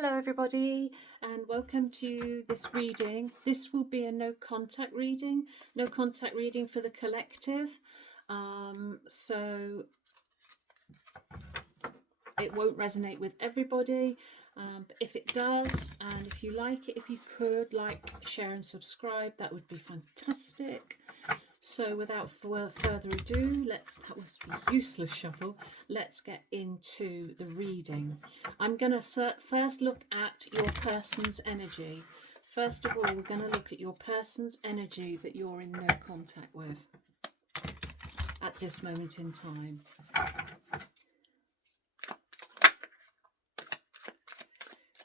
Hello everybody and welcome to this reading. This will be a no contact reading for the collective. So it won't resonate with everybody, but if it does, and if you like it, if you could like, share and subscribe, that would be fantastic. So without further ado, that was a useless shuffle. Let's get into the reading. I'm going to first look at your person's energy. First of all, we're going to look at your person's energy that you're in no contact with at this moment in time.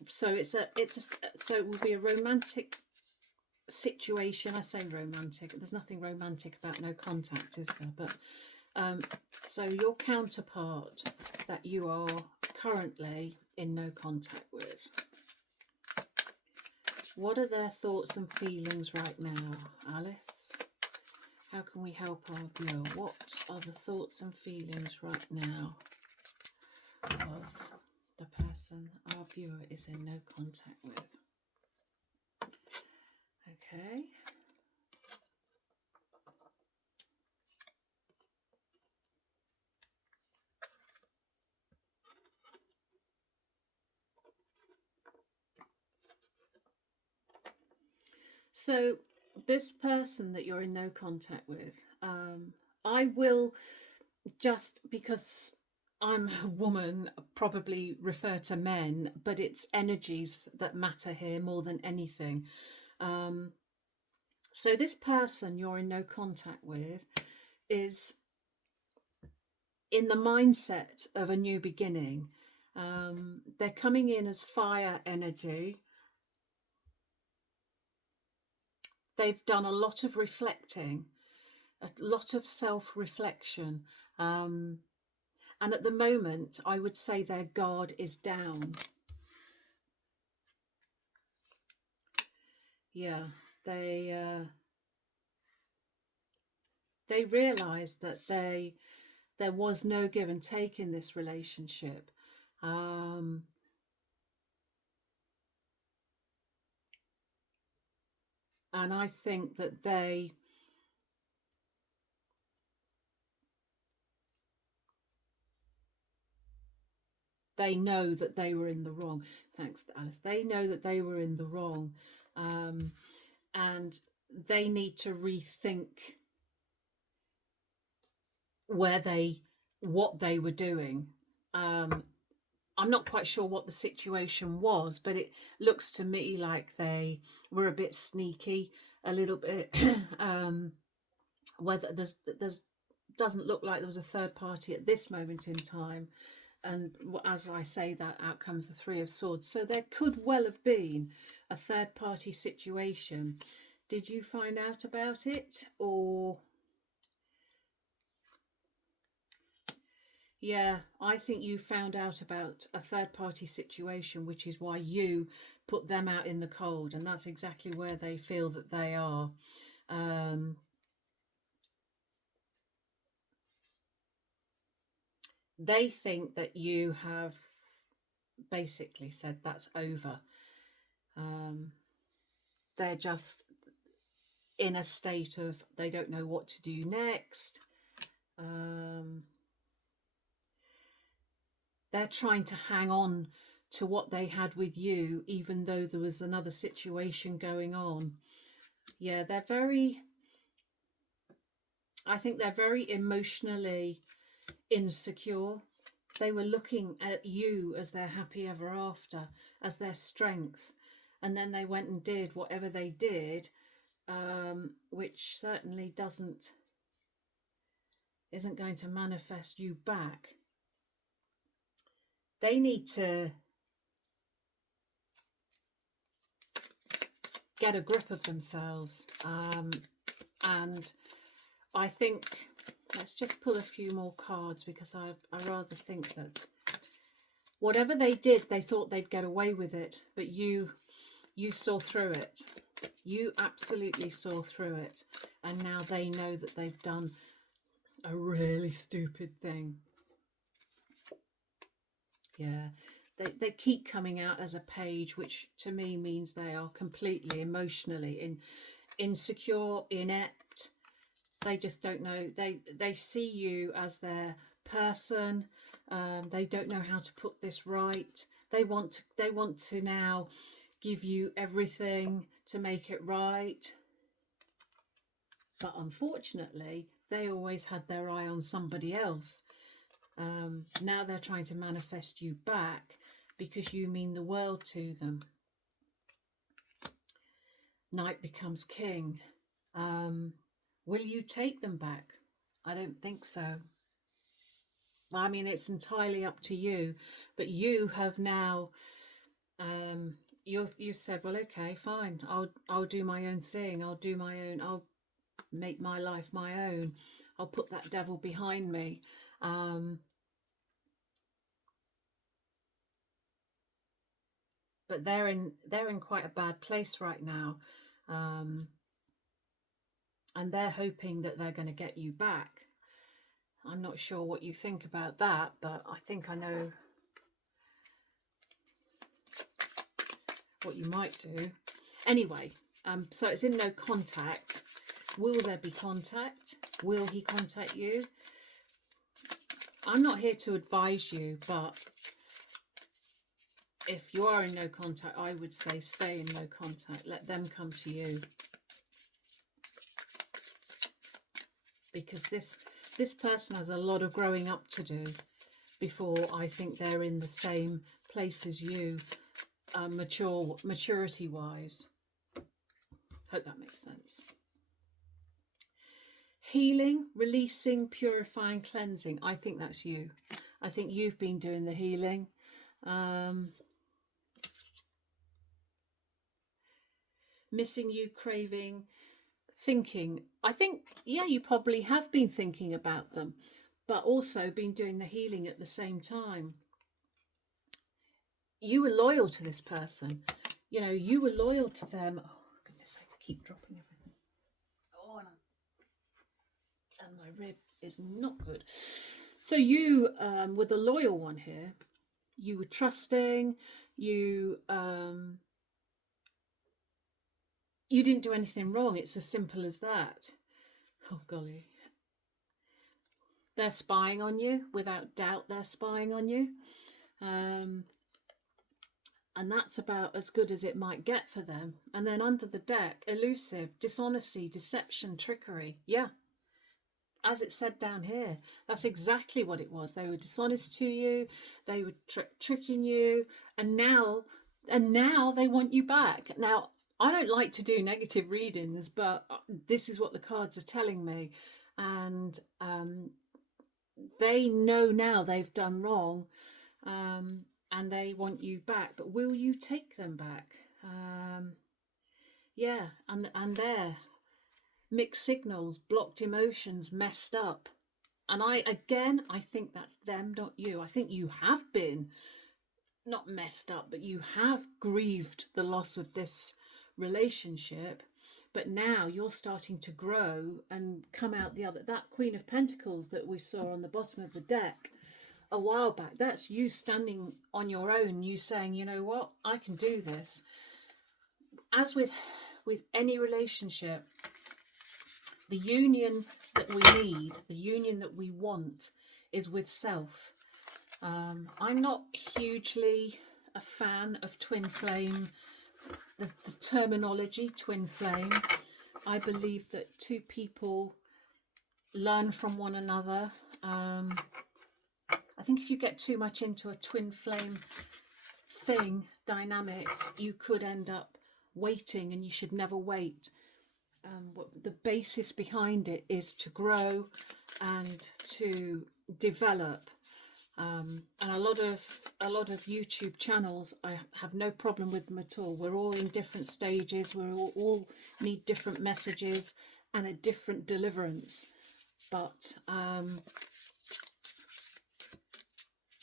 So so it will be a romantic situation. I say romantic. There's nothing romantic about no contact, is there? But so your counterpart that you are currently in no contact with, what are their thoughts and feelings right now, Alice? How can we help our viewer? What are the thoughts and feelings right now of the person our viewer is in no contact with? Okay. So this person that you're in no contact with, I will, just because I'm a woman, probably refer to men, but it's energies that matter here more than anything. So this person you're in no contact with is in the mindset of a new beginning. They're coming in as fire energy. They've done a lot of reflecting, a lot of self-reflection. And at the moment, I would say their guard is down. Yeah, they realised that there was no give and take in this relationship. And I think that they know that they were in the wrong. Thanks, Alice. They know that they were in the wrong, and they need to rethink what they were doing. I'm not quite sure what the situation was, but it looks to me like they were a bit sneaky, a little bit. Whether there's doesn't look like there was a third party at this moment in time. And as I say that, out comes the Three of Swords. So there could well have been a third party situation. Did you find out about it, or? Yeah, I think you found out about a third party situation, which is why you put them out in the cold. And that's exactly where they feel that they are. They think that you have basically said that's over. They're just in a state of they don't know what to do next. They're trying to hang on to what they had with you, even though there was another situation going on. Yeah, I think they're very emotionally insecure. They were looking at you as their happy ever after, as their strength. And then they went and did whatever they did, which certainly isn't going to manifest you back. They need to get a grip of themselves. And I think, let's just pull a few more cards, because I rather think that whatever they did, they thought they'd get away with it, but you saw through it. You absolutely saw through it, and now they know that they've done a really stupid thing. Yeah, they keep coming out as a page, which to me means they are completely emotionally insecure, inept. They just don't know. They see you as their person. They don't know how to put this right. They want to now give you everything to make it right. But unfortunately, they always had their eye on somebody else. Now they're trying to manifest you back because you mean the world to them. Knight becomes king. Will you take them back? I don't think so. I mean, it's entirely up to you, but you have now, you've said, well, okay, fine, I'll do my own thing. I'll make my life my own. I'll put that devil behind me. But they're in quite a bad place right now. And they're hoping that they're going to get you back. I'm not sure what you think about that, but I think I know what you might do. Anyway, so it's in no contact. Will there be contact? Will he contact you? I'm not here to advise you, but if you are in no contact, I would say stay in no contact. Let them come to you. Because this person has a lot of growing up to do before I think they're in the same place as you, maturity wise. Hope that makes sense. Healing, releasing, purifying, cleansing. I think that's you. I think you've been doing the healing. Missing you, craving, thinking. I think, yeah, you probably have been thinking about them, but also been doing the healing at the same time. You were loyal to this person. You know, you were loyal to them. Oh, goodness, I keep dropping everything. Oh, and my rib is not good. So you were the loyal one here. You were trusting. You didn't do anything wrong. It's as simple as that. Oh, golly. They're spying on you. Without doubt, they're spying on you. And that's about as good as it might get for them. And then under the deck, elusive, dishonesty, deception, trickery. Yeah. As it said down here, that's exactly what it was. They were dishonest to you. They were tricking you. And now they want you back. Now, I don't like to do negative readings, but this is what the cards are telling me. And they know now they've done wrong. And they want you back, but will you take them back? Yeah, and there, mixed signals, blocked emotions, messed up. And I think that's them, not you. I think you have been not messed up, but you have grieved the loss of this relationship. But now you're starting to grow and come out the other. That Queen of Pentacles that we saw on the bottom of the deck a while back, that's you standing on your own, you saying, you know what, I can do this. As with any relationship, the union that we need, the union that we want, is with self. I'm not hugely a fan of twin flame, the terminology twin flame. I believe that two people learn from one another. I think if you get too much into a twin flame dynamic, you could end up waiting, and you should never wait. The basis behind it is to grow and to develop. And a lot of YouTube channels, I have no problem with them at all. We're all in different stages. We all need different messages and a different deliverance. But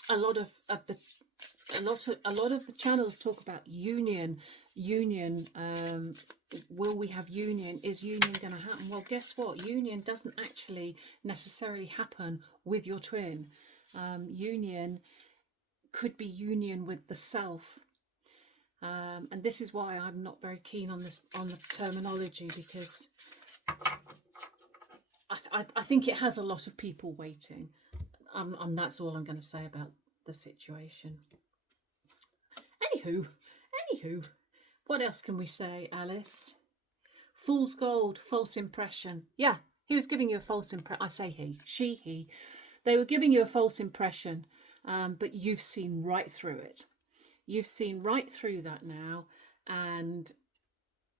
a lot of the channels talk about union. Will we have union? Is union going to happen? Well, guess what? Union doesn't actually necessarily happen with your twin. Union could be union with the self. And this is why I'm not very keen on this, on the terminology, because I think it has a lot of people waiting. And that's all I'm going to say about the situation. Anywho, what else can we say, Alice? Fool's gold, false impression. Yeah, he was giving you a false impression. I say he, she, he. They were giving you a false impression, but you've seen right through it. You've seen right through that now. And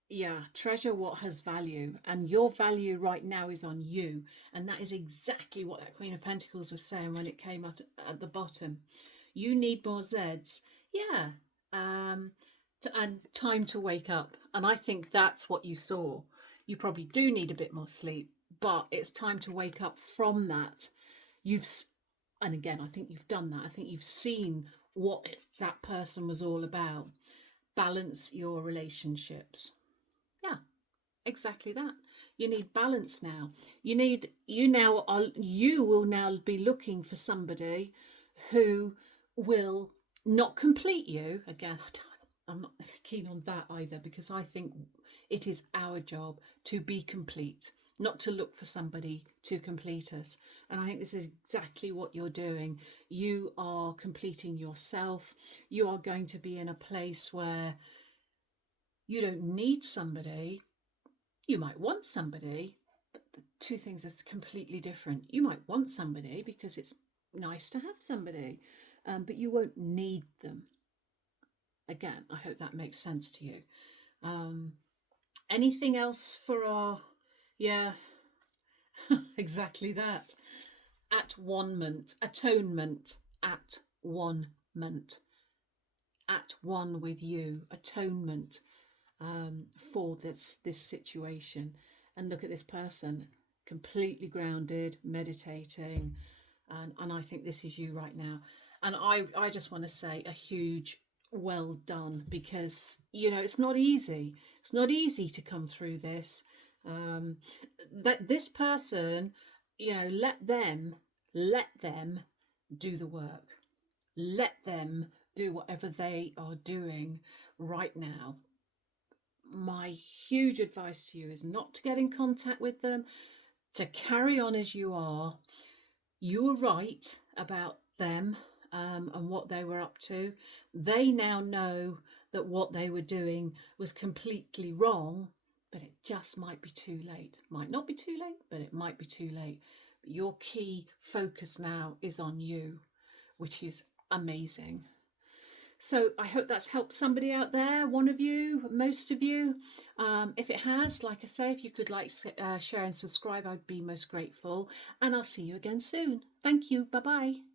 yeah, treasure what has value. And your value right now is on you. And that is exactly what that Queen of Pentacles was saying when it came out at the bottom. You need more Zeds. Yeah. And time to wake up. And I think that's what you saw. You probably do need a bit more sleep, but it's time to wake up from that. And again, I think you've done that. I think you've seen what that person was all about. Balance your relationships. Yeah, exactly that. You need balance now. You will now be looking for somebody who will not complete you. Again, I'm not very keen on that either, because I think it is our job to be complete, not to look for somebody to complete us. And I think this is exactly what you're doing. You are completing yourself. You are going to be in a place where you don't need somebody. You might want somebody, but the two things are completely different. You might want somebody because it's nice to have somebody, but you won't need them. Again, I hope that makes sense to you. Anything else for our, yeah, exactly that. At one-ment, atonement, at one-ment, at one with you, atonement for this situation. And look at this person, completely grounded, meditating, and I think this is you right now. And I just want to say a huge well done, because it's not easy. It's not easy to come through this. That this person, let them do the work. Let them do whatever they are doing right now. My huge advice to you is not to get in contact with them, to carry on as you are. You were right about them and what they were up to. They now know that what they were doing was completely wrong, but it just might be too late. Might not be too late, but it might be too late. But your key focus now is on you, which is amazing. So I hope that's helped somebody out there, one of you, most of you. If it has, like I say, if you could share and subscribe, I'd be most grateful. And I'll see you again soon. Thank you. Bye-bye.